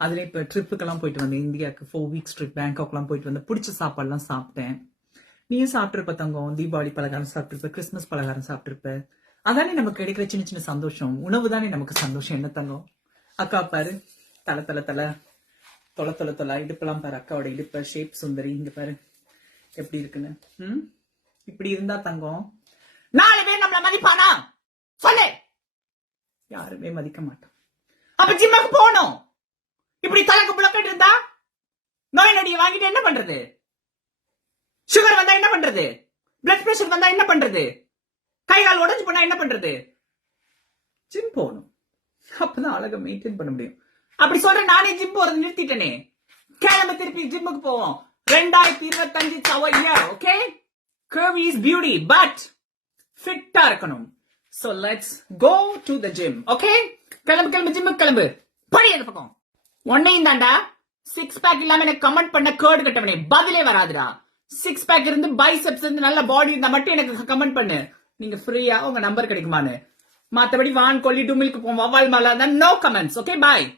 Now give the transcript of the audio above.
அதுல இப்ப ட்ரிப்புக்கெல்லாம் போயிட்டு வந்தேன். இந்தியாவுக்கு 4 வீக்ஸ் ட்ரிப் பேங்காக்லாம் போயிட்டு வந்தேன். பிடிச்ச சாப்பாடுலாம் சாப்பிட்டேன். நீயும் சாப்பிட்டுருப்ப தங்கம். தீபாவளி பலகாரம் சாப்பிட்டுருப்ப, கிறிஸ்துமஸ் பலகாரம் சாப்பிட்டுருப்ப. அதானே நமக்கு கிடைக்கிற சின்ன சின்ன சந்தோஷம். உணவு தானே நமக்கு சந்தோஷம். என்ன தங்கம்? அக்கா பாரு, தலை தலை தலை தொலை தொலை தொலை இடுப்பெல்லாம் பாரு. அக்காவோட இடுப்ப ஷேப் சுந்தரி. இங்க பாரு எப்படி இருக்குன்னு. இப்படி இருந்தா தங்கம் 4 பேர் நம்மள மதிப்பானா சொல்லு? யாருமே மதிக்க மாட்டோம். அப்ப ஜிம்முக்கு போகணும். இப்படி தலைக்கு புழக்கிட்டு இருந்தா நோய் நொடியை வாங்கிட்டு என்ன பண்றது? சுகர் வந்தா என்ன பண்றது? பிளட் பிரஷர் வந்தா என்ன பண்றது? கை கால் உடஞ்சு போனா என்ன பண்றது? ஜிம் போகணும். அப்பதான் அழகா மெயின்டைன் பண்ண முடியும். அப்படி சொல்ற நானே ஜிம் போறது நிறுத்திட்டேனே. கிளம்ப திருப்பி ஜிம்முக்கு போவோம். 2025 okay. Curvy is beauty, but ஃபிட்டா இருக்கணும். So let's go to the gym, okay? கிளம்பு ஜிம்முக்கு கிளம்பு. படி அந்த பக்கம். ஒன்னையும் தாண்டா 6 பேக் இல்லாம எனக்கு கமெண்ட் பண்ண கேர்டு கட்டவனே பதிலே வராதுடா. 6 பேக் இருந்து பைசெப்ஸ் இருந்து நல்ல பாடி இருந்தா மட்டும் எனக்கு கமெண்ட் பண்ணு. நீங்க ஃப்ரீயா உங்க நம்பர் கிடைக்குமான்னு. மத்தபடி வான் கொல்லி டுமில்க்கு போவோம். வவால் மாலா நோ கமெண்ட்ஸ். ஓகே, பாய்.